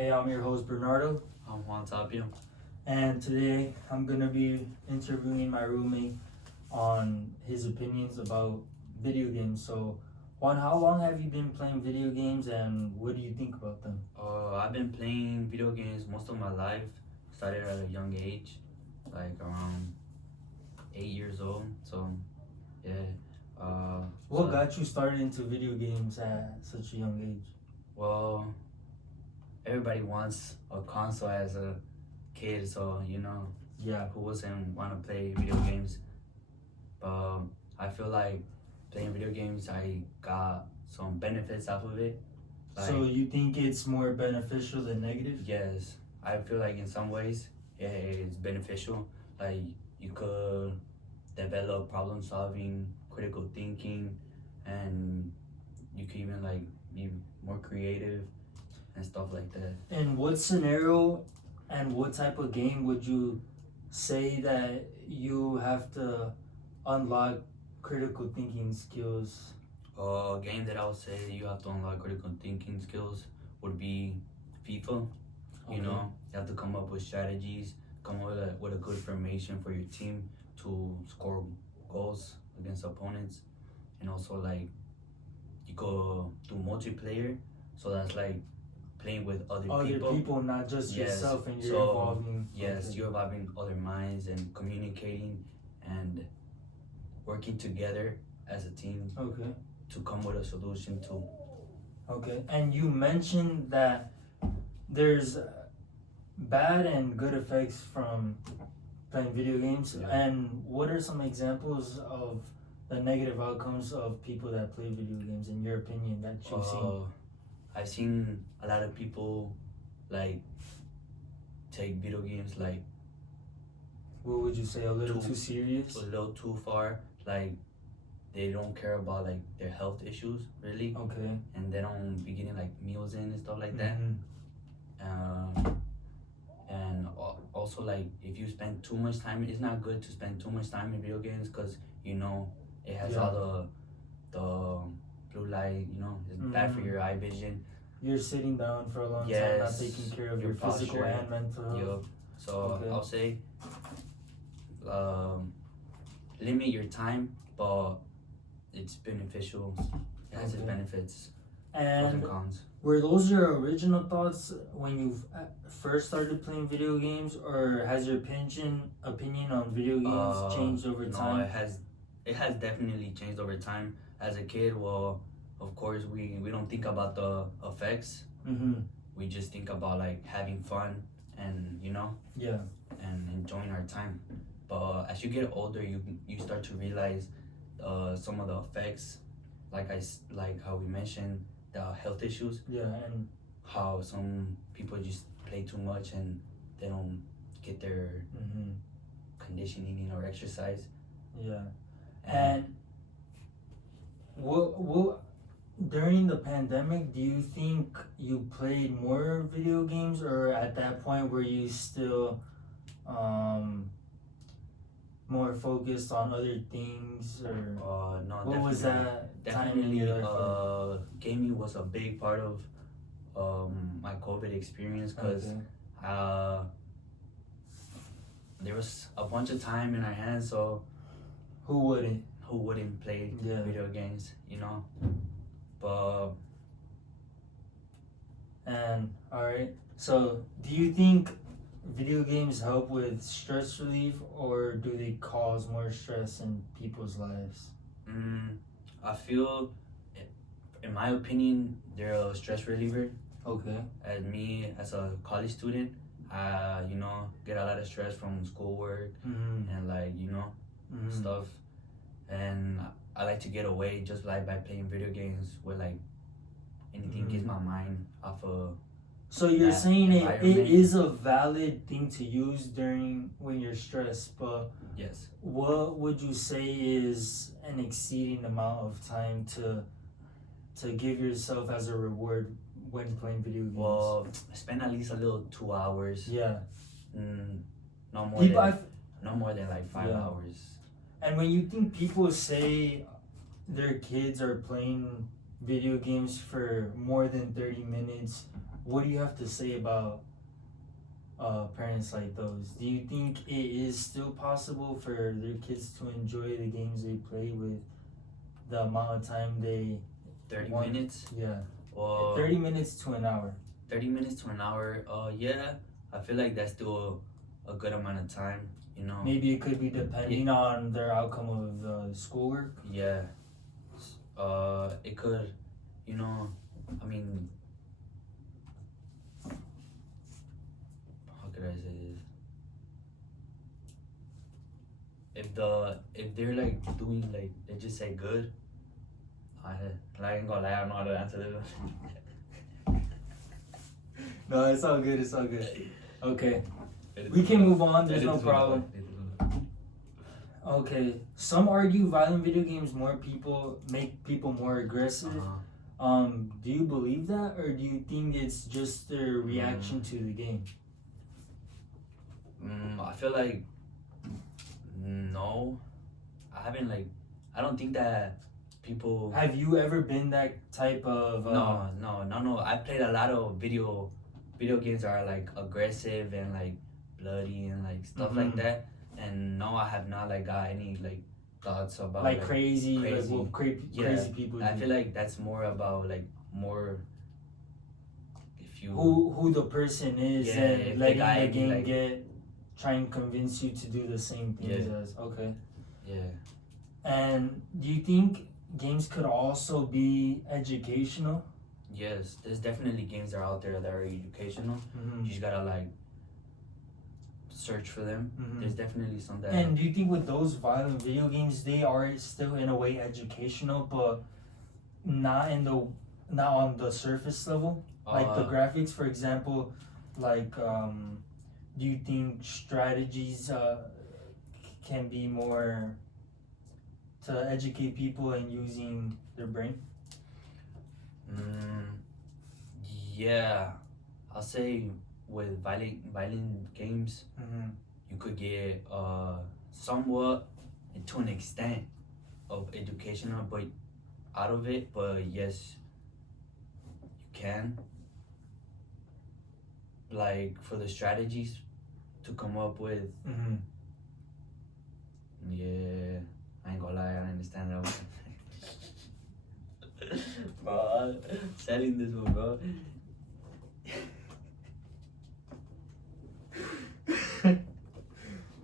Hey, I'm your host Bernardo, I'm Juan Tapia. and today I'm gonna be interviewing my roommate on his opinions about video games. So, Juan, how long have you been playing video games, and what do you think about them? I've been playing video games most of my life. Started at a young age, like around 8 years old. So yeah. Uh, What so got you started into video games at such a young age? well, everybody wants a console as a kid, so Yeah. who doesn't want to play video games? But I feel like playing video games, I got some benefits off of it. So you think it's more beneficial than negative? Yes, I feel like in some ways it's beneficial. Like you could develop problem solving, critical thinking, and you could even like be more creative and stuff like that. In what scenario and what type of game would you say that you have to unlock critical thinking skills? A game that I would say you have to unlock critical thinking skills would be FIFA. Okay. You have to come up with strategies, come up with a good formation for your team to score goals against opponents, and also like you go do multiplayer, so that's like playing with other people, not just Yes. yourself, and you're So, involving. Yes, Okay. you're involving other minds and communicating and working together as a team Okay. to come with a solution to. Okay. And you mentioned that there's bad and good effects from playing video games. Yeah. And what are some examples of the negative outcomes of people that play video games, in your opinion, that you've seen? I've seen a lot of people like take video games like What would you say? A little Too- too serious? a little too far. Like they don't care about like their health issues really, Okay. and they don't be getting like meals in and stuff like that. Mhm. And also like if you spend too much time, it's not good to spend too much time in video games because it has Yeah. all the blue light. It's bad for Mhm. your eye vision. You're sitting down for a long time, not Yes, taking care of your your physical posture. and mental health. Yup. So Okay. I'll say limit your time, but it's beneficial. It has its Okay. benefits, pros and And cons. were those your original thoughts when you first started playing video games, or has your opinion on video games changed over No, time? it has definitely changed over time. As a kid, well, of course we don't think about the effects. Mm-hmm. We just think about like having fun and Yeah. and enjoying our time. But as you get older, you start to realize some of the effects, like how we mentioned the health issues, Yeah. And how some people just play too much and they don't get their mm-hmm. conditioning or exercise. Yeah. And what during the pandemic, do you think you played more video games, or at that point were you still more focused on other things, or No, what was that time in definitely your life? gaming was a big part of my COVID experience because Okay. there was a bunch of time in our hands, so Who wouldn't? who wouldn't play Yeah. video games, But And alright, so do you think video games help with stress relief, or do they cause more stress in people's lives? I feel, in my opinion, they're a stress reliever. Okay. As me, as a college student, I get a lot of stress from schoolwork Mm-hmm. and Mm-hmm. stuff, and I like to get away just like by playing video games where like anything gets my mind off of. So you're that saying it environment. is a valid thing to use during when you're stressed, but Yes. what would you say is an exceeding amount of time to give yourself as a reward when playing video games? Well, spend at least a little 2 hours. Yeah. No more People, than no more than like 5 hours. and when you think people say their kids are playing video games for more than 30 minutes, what do you have to say about parents like those? Do you think it is still possible for their kids to enjoy the games they play with the amount of time they 30 want? minutes. Yeah, Or 30 minutes to an hour. 30 minutes to an hour. Yeah, I feel like that's still a good amount of time. You know. Maybe it could be depending on their outcome of schoolwork. Yeah. It could. You know. I mean, how could I say this? If they're like doing like, let's just say good. I ain't gonna lie, I don't know how to answer this. No, it's all good. It's all good. Okay, we can move on. There's no problem. Okay, some argue violent video games make people more aggressive. Do you believe that, or do you think it's just their reaction to the game? I feel like no. I don't think that people. Have you ever been that type of? No. I played a lot of video games that are like aggressive and like bloody and like stuff like that. And no, I have not like got any like thoughts about like crazy, crazy. like what crazy people. I feel like that's more about like more. If you Who the person is and letting the game like, try and convince you to do the same things as. Okay. Yeah. And do you think games could also be educational? Yes, there's definitely games that are out there that are educational. You just gotta like search for them. There's definitely some that. And do you think with those violent video games, they are still in a way educational, but not on the surface level, like the graphics, for example, like do you think strategies can be more to educate people and using their brain? Yeah, I'll say with violent games, you could get somewhat to an extent of educational, but out of it. But yes, you can. Like for the strategies to come up with. Yeah, I ain't gonna lie, I understand that one. Bro, I'm selling this one, bro.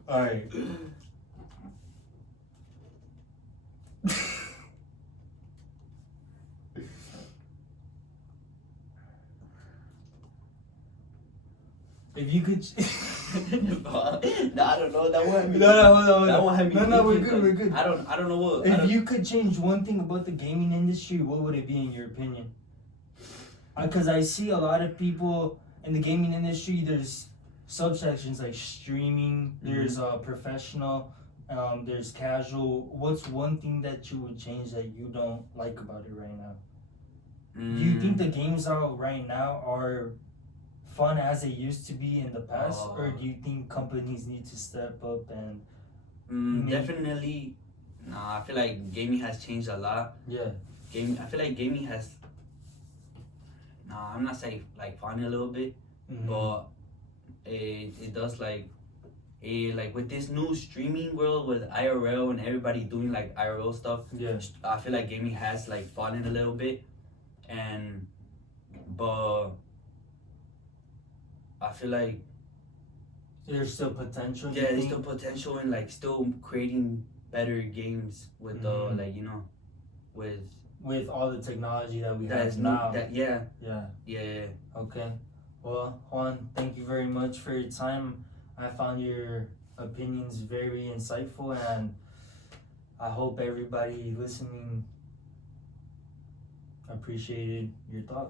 All right. If you could. No, I don't know that one. No, hold on. That one had me. No, we're good. I don't know what. If you could change one thing about the gaming industry, what would it be in your opinion? Because I see a lot of people in the gaming industry. There's subsections like streaming. There's professional. There's casual. What's one thing that you would change that you don't like about it right now? Do you think the games out right now are fun as they used to be in the past, or do you think companies need to step up and definitely? Nah, I feel like gaming has changed a lot. Yeah. I feel like gaming has. Nah, I'm not saying like fun a little bit, but it does like with this new streaming world with IRL and everybody doing like IRL stuff. Yeah. I feel like gaming has like fallen a little bit, but I feel like there's still potential. Yeah, there's still potential in like still creating better games with the like with all the technology that we have now. Yeah. Okay. Well, Juan, thank you very much for your time. I found your opinions very insightful, and I hope everybody listening appreciated your thoughts.